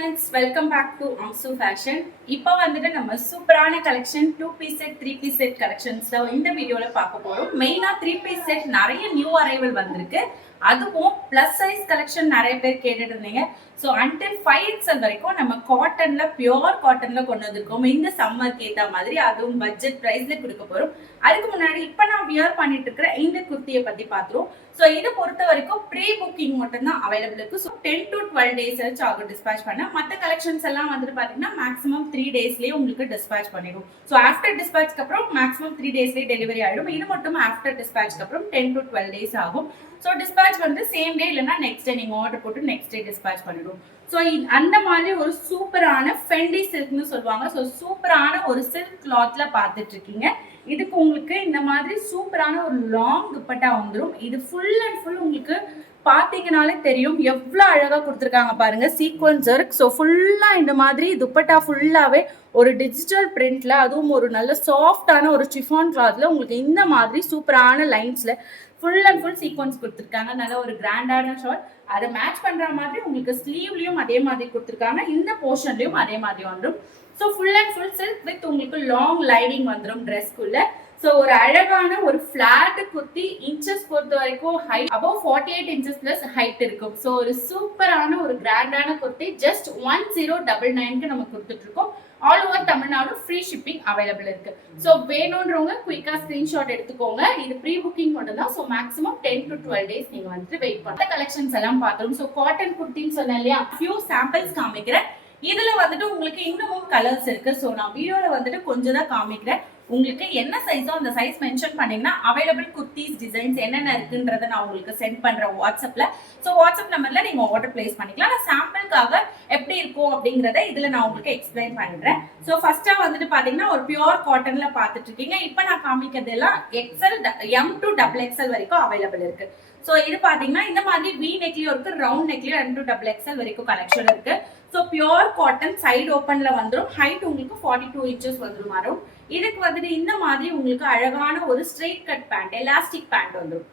friends, welcome back to Amsu Fashion. இப்போ வந்துட்டு நம்ம சூப்பரான collection 2 piece set 3 piece set collections தான் இந்த வீடியோல பார்க்க போறோம். மெயினா 3 பீஸ் செட் நிறைய நியூ அரைவல் வந்திருக்கு. அதுவும் பிளஸ் சைஸ் கலெக்ஷன் நிறைய பேர் கேட்டுட்டு இருந்தீங்க. ஸோ அன்டில் 5XL வரைக்கும் நம்ம காட்டன்ல பியோர் காட்டன்ல கொண்டு வந்திருக்கோம். இந்த சம்மருக்கு ஏற்ற மாதிரி அதுவும் பட்ஜெட் பிரைஸ்ல கொடுக்க போறோம். அதுக்கு முன்னாடி இப்போ நான் வியர் பண்ணிட்டு இருக்கிற இந்த குர்த்தியை பத்தி பார்த்துருவோம். ஸோ இதை பொறுத்த வரைக்கும் ப்ரீ புக்கிங் மட்டும் தான் அவைலபிள் இருக்கு. ஸோ 10 to 12 days ஆகும் டிஸ்பேச் பண்ண. மற்ற கலெக்ஷன்ஸ் எல்லாம் வந்துட்டு பாத்தீங்கன்னா மேக்ஸிமம் 3 daysலயே உங்களுக்கு டிஸ்பேச் பண்ணிடும். ஸோ ஆஃப்டர் டிஸ்பேச்க்கு அப்புறம் மேக்ஸிமம் 3 daysலயே டெலிவரி ஆயிடும். இது மட்டும் ஆஃப்டர் டிஸ்பேச்க்கு அப்புறம் 10 to 12 days ஆகும். ஸோ டிஸ்பேச் வந்து சேம் டே இல்லைன்னா நெக்ஸ்ட் டே நீங்க ஆர்டர் போட்டு நெக்ஸ்ட் டே டிஸ்பேச் பண்ணிடும். ஸோ அந்த மாதிரி ஒரு சூப்பரான ஃபெண்டி சில்க்னு சொல்லுவாங்க. ஸோ சூப்பரான ஒரு சில்க் கிளாத்ல பார்த்துட்டு இருக்கீங்க. இதுக்கு உங்களுக்கு இந்த மாதிரி சூப்பரான ஒரு லாங் துப்பட்டா வந்துடும். இது ஃபுல் அண்ட் ஃபுல் உங்களுக்கு பார்த்தீங்கனாலே தெரியும் எவ்வளோ அழகாக கொடுத்துருக்காங்க பாருங்க, சீக்வன்ஸ் ஒர்க். ஸோ ஃபுல்லாக இந்த மாதிரி துப்பட்டா ஃபுல்லாகவே ஒரு டிஜிட்டல் பிரிண்ட்ல, அதுவும் ஒரு நல்ல சாஃப்டான ஒரு சிஃபான் கிளாத்ல உங்களுக்கு இந்த மாதிரி சூப்பரான லைன்ஸ்ல ஃபுல் அண்ட் ஃபுல் சீக்வன்ஸ் கொடுத்துருக்காங்க. நல்ல ஒரு கிராண்டான ஷார்ட். அதை மேட்ச் பண்ற மாதிரி உங்களுக்கு ஸ்லீவ்லயும் அதே மாதிரி கொடுத்துருக்காங்க. இந்த போர்ஷன்லயும் அதே மாதிரி வந்துடும். So full and full silk with உங்களுக்கு லாங் லைனிங் வந்துடும் ட்ரெஸ்க்குள்ள. ஸோ ஒரு அழகான ஒரு ஃபிளாட் குர்த்தி, இன்ச்சஸ் பொறுத்த வரைக்கும் height above 48 inches plus height இருக்கும். ஸோ ஒரு சூப்பரான ஒரு கிராண்டான குர்த்தி ஜஸ்ட் 1099க்கு நம்ம கொடுத்துட்டு இருக்கோம். All over Tamil Nadu free shipping available இருக்கு. ஸோ வேணும்ன்றவங்க குயிக்கா ஸ்கிரீன்ஷாட் எடுத்துக்கோங்க. இது ப்ரீ புக்கிங் மட்டும் தான். ஸோ மேக்ஸிமம் 10 to 12 days நீங்க வந்துட்டு வெயிட் பண்ண. கலெக்ஷன்ஸ் எல்லாம் பார்த்தோம். ஸோ காட்டன் குர்த்தின்னு சொன்னேன் இல்லையா, ஃபியூ சாம்பிள்ஸ் காமிக்கிறேன். இதுல வந்துட்டு உங்களுக்கு இன்னமும் கலர்ஸ் இருக்கு. ஸோ நான் வீடியோல வந்துட்டு கொஞ்சம் தான் காமிக்கிறேன். உங்களுக்கு என்ன சைஸோ அந்த சைஸ் மென்ஷன் பண்ணீங்கன்னா அவைலபிள் குர்த்திஸ் டிசைன்ஸ் என்னென்ன இருக்குன்றத நான் உங்களுக்கு சென்ட் பண்றேன் வாட்ஸ்அப்ல. ஸோ வாட்ஸ்அப் நம்பர்ல நீங்க ஆர்டர் பிளேஸ் பண்ணிக்கலாம். நான் சாம்பிளுக்காக எப்படி இருக்கும் அப்படிங்கறத இதுல நான் உங்களுக்கு எக்ஸ்பிளைன் பண்றேன். ஸோ ஃபர்ஸ்டா வந்துட்டு பாத்தீங்கன்னா ஒரு பியூர் காட்டன்ல பாத்துட்டு இருக்கீங்க. இப்போ நான் காமிக்கிறது எல்லாம் XL M to XXL வரைக்கும் அவைலபிள் இருக்கு. ஸோ இது பாத்தீங்கன்னா இந்த மாதிரி வி நெக்லயும் இருக்கு, ரவுண்ட் நெக்லயும் M to XXL வரைக்கும் கலெக்ஷன் இருக்கு. ஸோ பியூர் காட்டன் சைடு ஓப்பன்ல வந்துடும். ஹைட் உங்களுக்கு 42 inches வந்துடும் வரும். இதுக்கு வந்துட்டு இந்த மாதிரி உங்களுக்கு அழகான ஒரு straight cut pant, elastic pant வந்துடும்.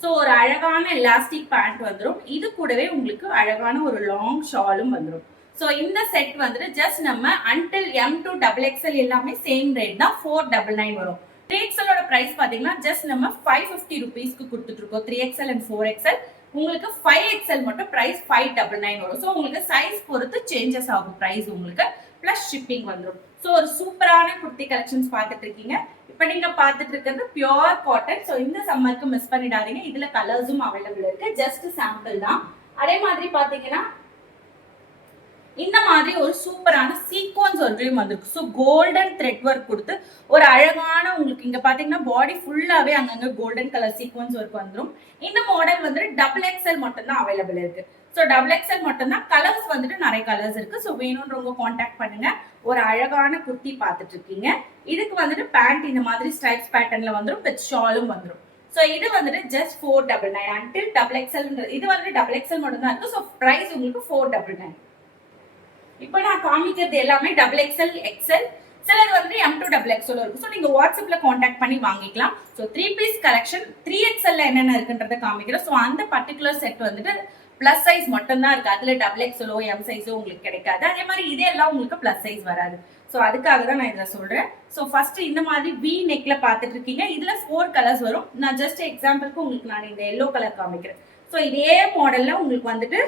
ஸோ ஒரு அழகான எலாஸ்டிக் பேண்ட் வந்துடும். இது கூடவே உங்களுக்கு அழகான ஒரு லாங் ஷாலும் வந்துடும். ஸோ இந்த செட் வந்துட்டு ஜஸ்ட் நம்ம அன்டில் M to XXL எல்லாமே சேம் ரேட் தான், 499 வரும். 3XL பிரைஸ் பாத்தீங்கன்னா ஜஸ்ட் நம்ம 550 rupeesக்கு கொடுத்துட்டு இருக்கோம். 3XL and 4XL உங்களுக்கு 5XL மட்டும் பிரைஸ் 599 வரும். ஸோ உங்களுக்கு சைஸ் பொறுத்து சேஞ்சஸ் ஆகும் பிரைஸ் உங்களுக்கு, பிளஸ் ஷிப்பிங் வந்துடும். ஸோ ஒரு சூப்பரான குர்த்தி கலெக்ஷன்ஸ் பார்த்துட்டு இருக்கீங்க. இப்போ நீங்க பார்த்துட்டு இருக்கிறது பியோர் காட்டன். ஸோ இந்த சம்மருக்கு மிஸ் பண்ணிடாதீங்க. இதுல கலர்ஸும் அவைலபிள் இருக்கு. ஜஸ்ட் சாம்பிள் தான். அதே மாதிரி பாத்தீங்கன்னா இந்த மாதிரி ஒரு சூப்பரான சீக்வன்ஸ் ஒரு ட்ரீம் வந்திருக்கு. ஸோ கோல்டன் த்ரெட் ஒர்க் கொடுத்து ஒரு அழகான உங்களுக்கு இங்க பாத்தீங்கன்னா பாடி ஃபுல்லாவே அங்கங்க கோல்டன் கலர் சீக்வன்ஸ் ஒர்க் வந்துடும். இந்த மாடல் வந்துட்டு XXL மட்டும் தான் அவைலபிள் இருக்கு. ஸோ XXL மட்டும் தான். கலர்ஸ் வந்துட்டு நிறைய கலர்ஸ் இருக்கு. ஸோ வேணும்ன்றவங்க கான்டாக்ட் பண்ணுங்க. ஒரு அழகான குர்த்தி பார்த்துட்டு இருக்கீங்க. இதுக்கு வந்துட்டு பேண்ட் இந்த மாதிரி ஸ்ட்ரைப்ஸ் பேட்டர்ன்ல வந்துடும், வித் ஷாலும் வந்துடும். ஸோ இது வந்துட்டு ஜஸ்ட் 499 அன்டில் XXL. இது வந்துட்டு XXL மட்டும் தான் இருக்கு. ஸோ பிரைஸ் உங்களுக்கு 499. இப்போ நான் காமிக்கிறது எல்லாமே XXL, XL, சிலது வந்து M to XXL இருக்கும். ஸோ நீங்க வாட்ஸ்அப்ல கான்டாக்ட் பண்ணி வாங்கிக்கலாம். ஸோ 3 பீஸ் கலெக்ஷன் 3XL என்னென்ன இருக்குன்றத காமிக்கிறோம். ஸோ அந்த பர்டிகுலர் செட் வந்துட்டு பிளஸ் சைஸ் மட்டும் தான் இருக்கு. அதுல XXL M சைஸோ உங்களுக்கு கிடைக்காது. அதே மாதிரி இதே எல்லாம் உங்களுக்கு பிளஸ் சைஸ் வராது. ஸோ அதுக்காக தான் நான் இதை சொல்றேன். ஸோ ஃபர்ஸ்ட் இந்த மாதிரி வி நெக்ல பார்த்துட்டு இருக்கீங்க. இதுல 4 கலர்ஸ் வரும். நான் ஜஸ்ட் எக்ஸாம்பிளுக்கு உங்களுக்கு நான் இந்த எல்லோ கலர் காமிக்கிறேன். ஸோ இதே மாடல்ல உங்களுக்கு வந்துட்டு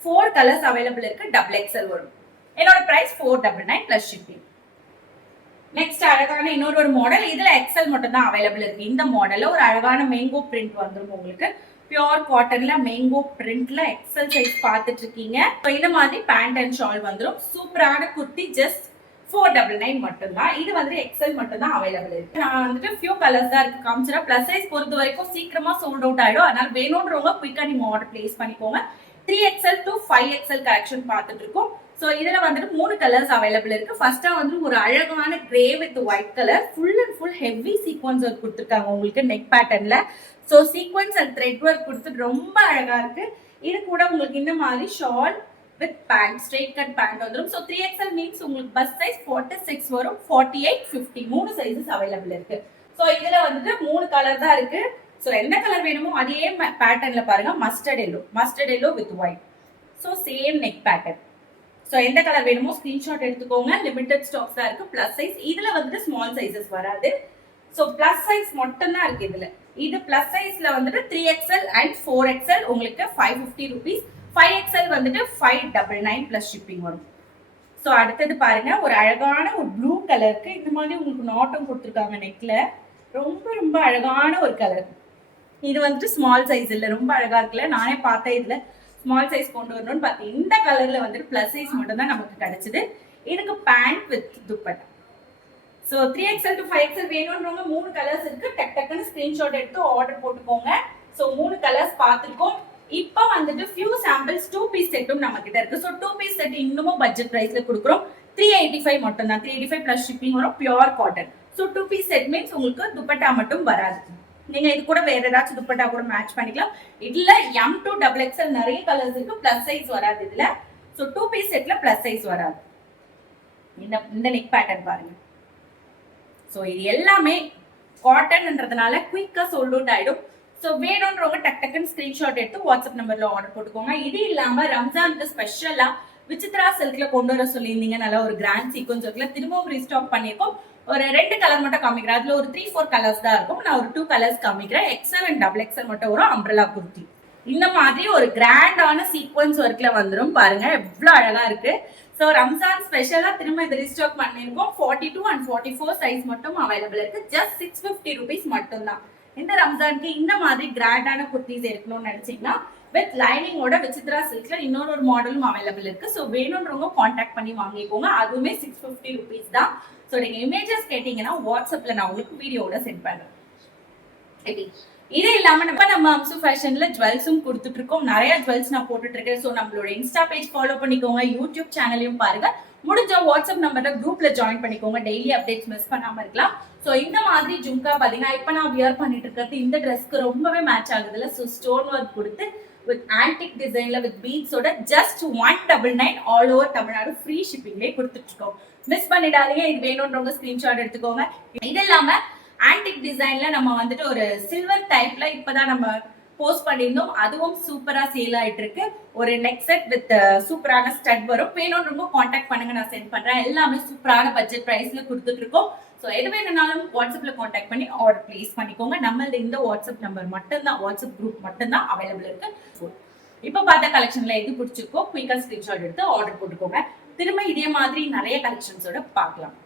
4 கலர்ஸ் அவைலபிள் இருக்கு. XXL வரும். என்னோட பிரைஸ் 499 பிளஸ் ஷிப்பிங். நெக்ஸ்ட் அழகான இன்னொரு மாடல். இதுல XL மட்டும் தான் அவைலபிள் இருக்கு. இந்த மாடல்ல ஒரு அழகான மேங்கோ பிரிண்ட் வந்துடும் உங்களுக்கு. பியோர் காட்டன்ல மேங்கோ பிரிண்ட்ல XL சைஸ் பார்த்துட்டு இருக்கீங்க. இந்த மாதிரி பேண்ட் அண்ட் ஷால் வந்துடும். சூப்பரான குர்த்தி ஜஸ்ட் 499 மட்டும் தான். இது வந்து XL மட்டும் தான் அவைலபிள் இருக்கு. நான் வந்துட்டு ஃபியூ கலர்ஸ் தான் இருக்கு காமிச்சிட. பிளஸ் சைஸ் பொறுத்த வரைக்கும் சீக்கிரமா சோல்ட் அவுட் ஆயிடும். அதனால வேணும்ன்றவங்க குயிக்கா நீங்க ஆர்டர் பிளேஸ் பண்ணிக்கோங்க. 3XL to 5XL கலெக்ஷன் பார்த்துட்டு இருக்கோம். ஸோ இதுல வந்துட்டு 3 கலர்ஸ் அவைலபிள் இருக்கு. ஃபர்ஸ்டா வந்து ஒரு அழகான grey with white colour, full and full heavy sequence work கொடுத்துருக்காங்க உங்களுக்கு நெக் பேட்டர்ன்ல. So sequence and thread work கொடுத்துட்டு ரொம்ப அழகா இருக்கு. இது கூட உங்களுக்கு இந்த மாதிரி shawl with pant, straight cut pant வந்துடும். ஸோ 3XL மீன்ஸ் உங்களுக்கு பஸ் சைஸ் 46 வரும், 48, 50 3 சைஸஸ் அவைலபிள் இருக்கு. ஸோ இதுல வந்துட்டு 3 கலர் தான் இருக்கு. ஸோ எந்த கலர் வேணுமோ அதே பேட்டர்ன்ல பாருங்க. Mustard yellow with white. So same neck pattern. So எந்த கலர் வேணுமோ ஸ்கிரீன்ஷாட் எடுத்துக்கோங்க. லிமிடெட் ஸ்டாக்ஸ் தான் இருக்கு. பிளஸ் சைஸ் இதுல வந்துட்டு ஸ்மால் சைசஸ் வராது. ஸோ பிளஸ் சைஸ் மட்டும் தான் இருக்கு இதுல. இது பிளஸ் சைஸ்ல வந்துட்டு 3XL அண்ட் 4XL உங்களுக்கு 550 rupees, 5XL வந்துட்டு 599 பிளஸ் ஷிப்பிங் வரும். ஸோ அடுத்தது பாருங்க, ஒரு அழகான ஒரு ப்ளூ கலருக்கு இந்த மாதிரி உங்களுக்கு நாட்டம் கொடுத்துருக்காங்க நெக்ல. ரொம்ப ரொம்ப அழகான ஒரு கலர். இது வந்துட்டு ஸ்மால் சைஸ் இல்லை, ரொம்ப அழகா இருக்குல்ல. நானே பார்த்தேன் இதுல ஸ்மால் சைஸ் கொண்டு வரணும்னு பார்த்தேன். இந்த கலர்ல வந்துட்டு பிளஸ் சைஸ் மட்டும் தான் நமக்கு கிடைச்சது. இதுக்கு pant with dupatta. So 3XL to 5XL வேணும்ன்றவங்க 3 கலர்ஸ் இருக்கு. டக்குன்னு ஸ்கிரீன்ஷாட் எடுத்து ஆர்டர் போட்டுக்கோங்க. ஸோ 3 கலர்ஸ் பார்த்துருக்கோம். இப்போ வந்துட்டு ஃபியூ சாம்பிள்ஸ் 2 பீஸ் செட்டும் நம்ம கிட்ட இருக்கு. ஸோ 2 பீஸ் செட் இன்னமும் பட்ஜெட் பிரைஸ்ல கொடுக்குறோம். 385 மட்டும் தான். 385 பிளஸ் ஷிப்பிங் வரும். Pure cotton. So 2 piece set means உங்களுக்கு துப்பட்டா மட்டும் வராது. நீங்க இது கூட வேற ஏதாச்சும் துப்பட்டா கூட மேட்ச் பண்ணிக்கலாம். இதுல M to XXL நிறைய கலர்ஸ் இருக்கு. பிளஸ் சைஸ் வராது இதுல. ஸோ 2 பீஸ் செட்ல பிளஸ் சைஸ் வராது. இந்த நெக் பேட்டர்ன் பாருங்க. ஸோ இது எல்லாமே காட்டன்ன்றதுனால குயிக்கா சோல்ட் அவுட் ஆயிடும். ஸோ வேணும்ன்றவங்க டக்குன்னு ஸ்கிரீன்ஷாட் எடுத்து வாட்ஸ்அப் நம்பர்ல ஆர்டர் போட்டுக்கோங்க. இது இல்லாம ரம்ஜானுக்கு ஸ்பெஷலா விசித்ரா சில்க்ல கொண்டு வர சொல்லியிருந்தீங்க. நல்லா ஒரு கிராண்ட் சீக்வன்ஸ் ஒர்க்ல திரும்பவும் ரீஸ்டாக் பண்ணியிருக்கோம். ஒரு 2 கலர் மட்டும் காமிக்கிறேன். அதுல ஒரு 3-4 கலர்ஸ் தான் இருக்கும். நான் ஒரு 2 கலர்ஸ் காமிக்கிறேன். XL அண்ட் XXL மட்டும் வரும். அம்ப்ரெல்லா குர்த்தி இந்த மாதிரி ஒரு கிராண்டான சீக்வன்ஸ் ஒர்க்ல வந்துடும். பாருங்க எவ்வளவு அழகா இருக்கு. ஸோ ரம்ஜான் ஸ்பெஷலா திரும்ப இது ரீஸ்டாக் பண்ணிருக்கோம். 42 and 44 சைஸ் மட்டும் அவைலபிள் இருக்கு. ஜஸ்ட் 650 rupees மட்டும் தான். இந்த ரம்ஜானுக்கு இந்த மாதிரி கிராண்டான குர்த்திஸ் இருக்கணும்னு நினைச்சீங்கன்னா வித் லைனிங்கோட விசித்ரா சில்க்ல இன்னொரு மாடலும் அவைலபிள் இருக்கு. ஸோ வேணும்ன்றவங்க கான்டாக்ட் பண்ணி வாங்கிக்கோங்க. அதுவுமே 650 rupees தான். ஸோ நீங்க இமேஜஸ் கேட்டீங்கன்னா வாட்ஸ்அப்ல நான் உங்களுக்கு வீடியோட சென்ட் பண்றேன். இது இல்லாம நம்ம அம்சு ஃபேஷன்ல ஜுவல்ஸும் கொடுத்துட்டு இருக்கோம். நிறைய ஜுவல்ஸ் நான் போட்டுட்டு இருக்கேன். ஸோ நம்மளோட இன்ஸ்டா பேஜ் ஃபாலோ பண்ணிக்கோங்க. யூடியூப் சேனலையும் பாருங்க. முடிஞ்ச வாட்ஸ்அப் நம்பர்ல குரூப்ல ஜாயின் பண்ணிக்கோங்க. டெய்லி அப்டேட்ஸ் மிஸ் பண்ணாம இருக்கலாம். ஸோ இந்த மாதிரி ஜும்கா பாத்தீங்கன்னா இப்ப நான் வியர் பண்ணிட்டு இருக்கிறது இந்த ட்ரெஸ்க்கு ரொம்பவே மேட்ச் ஆகுதுல்ல. ஸோ ஸ்டோன் ஒர்க் கொடுத்து வித் ஆன்டிக் டிசைன்ல வித் பீட்ஸோட just 199 all over Tamil Nadu free ஷிப்பிங்லேயே கொடுத்துட்டு இருக்கோம். மிஸ் பண்ணிடாதீங்க. இது வேணும்ன்றவங்க ஸ்கிரீன்ஷாட் எடுத்துக்கோங்க. இது இல்லாம ஆன்டிக் டிசைன்ல நம்ம வந்துட்டு ஒரு சில்வர் டைப்ல இப்பதான் நம்ம போஸ்ட் பண்ணியிருந்தோம். அதுவும் சூப்பரா சேல் ஆயிட்டு இருக்கு. ஒரு நெக் செட் வித் சூப்பரான ஸ்டட் வரும். வேணும்ன்றவங்க கான்டாக்ட் பண்ணுங்க, நான் சென்ட் பண்றேன். எல்லாமே சூப்பரான பட்ஜெட் பிரைஸ்ல கொடுத்துட்டு இருக்கோம். ஸோ எது வேணும்னாலும் வாட்ஸ்அப்ல கான்டாக்ட் பண்ணி ஆர்டர் பிளேஸ் பண்ணிக்கோங்க. நம்மளது இந்த வாட்ஸ்அப் நம்பர் மட்டும்தான், வாட்ஸ்அப் குரூப் மட்டும்தான் அவைலபிள் இருக்கு. இப்போ பார்த்த கலெக்ஷன்ல எது பிடிச்சிருக்கோ குயிக்கா ஸ்கிரீன்ஷாட் எடுத்து ஆர்டர் போட்டுக்கோங்க. திரும்ப இதே மாதிரி நிறைய கலெக்ஷன்ஸோட பார்க்கலாம்.